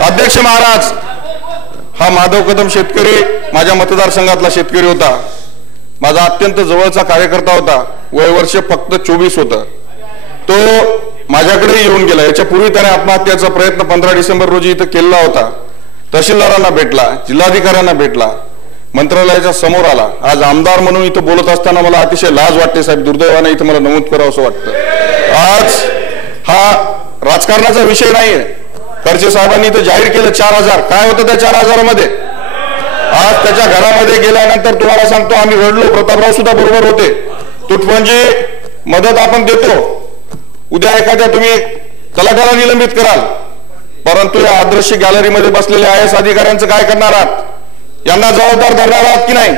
अध्यक्ष महाराज, हा माधव कदम शेतकरी माझ्या मतदारसंघातला शेतकरी होता, माझा अत्यंत जवळचा कार्यकर्ता होता, वय वर्ष फक्त 24 होतं। तो माझ्याकडे येऊन गेला। याच्या पूर्वी त्याने आत्महत्येचा प्रयत्न 15 डिसेंबर रोजी इथं केला होता। तहसीलदारांना भेटला, जिल्हाधिकाऱ्यांना भेटला, मंत्रालयाच्या समोर आला। आज आमदार म्हणून इथं बोलत असताना मला अतिशय लाज वाटते साहेब, दुर्दैवाने इथं मला नमूद करावं असं वाटतं। आज हा राजकारणाचा विषय नाहीये। खर्चे साहेबांनी इथं जाहीर केलं 4000, काय होतं त्या 4000 मध्ये? आज त्याच्या घरामध्ये गेल्यानंतर तुम्हाला सांगतो आम्ही रडलो, प्रतापराव सुद्धा बरोबर होते। तुटपुंजी मदत आपण देतो, उद्या एखाद्या तुम्ही कलाकाराला निलंबित कराल, परंतु या अदृश्य गॅलरीमध्ये बसलेले IAS अधिकाऱ्यांचं काय करणार आहात? यांना जबाबदार धरणार आहात की नाही?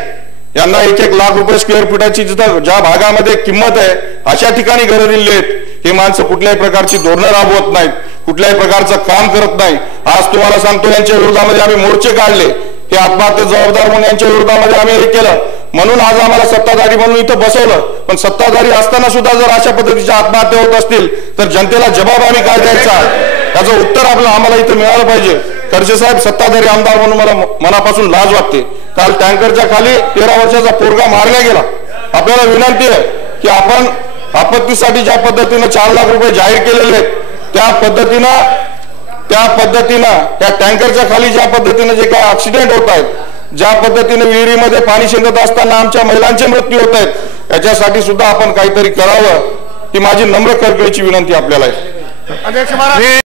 यांना 1-1 लाख रुपये स्क्वेअर फुटाची जिथं ज्या भागामध्ये किंमत आहे अशा ठिकाणी घरं दिली आहेत। हे माणसं कुठल्याही प्रकारची धोरणं राबवत नाहीत, कुठल्याही प्रकारचं काम करत नाही। आज तुम्हाला सांगतो यांच्या विरोधामध्ये आम्ही मोर्चे काढले, हे आत्महत्या जबाबदार म्हणून यांच्या विरोधामध्ये आम्ही हे केलं, म्हणून आज आम्हाला सत्ताधारी म्हणून इथं बसवलं। पण सत्ताधारी असताना सुद्धा जर अशा पद्धतीच्या आत्महत्या होत असतील तर जनतेला जबाब आम्ही काय द्यायचा, याचं उत्तर आम्हाला इथं मिळालं पाहिजे। खर्चे साहेब, सत्ताधारी आमदार म्हणून मला मनापासून लाज वाटते। काल टँकरच्या खाली 13 वर्षाचा पोरगा मारला गेला। आपल्याला विनंती आहे की आपण आपत्तीसाठी ज्या पद्धतीने 4 लाख रुपये जाहीर केलेले आहेत त्या पद्धतीनं त्या टँकरच्या खाली ज्या पद्धतीने जे काही ऍक्सिडेंट होत आहेत, ज्या पद्धतीने विहिरीमध्ये पाणी शिंदत असताना आमच्या महिलांचे मृत्यू होत आहेत, याच्यासाठी सुद्धा आपण काहीतरी करावं ही माझी नम्र कळकळीची विनंती आपल्याला आहे।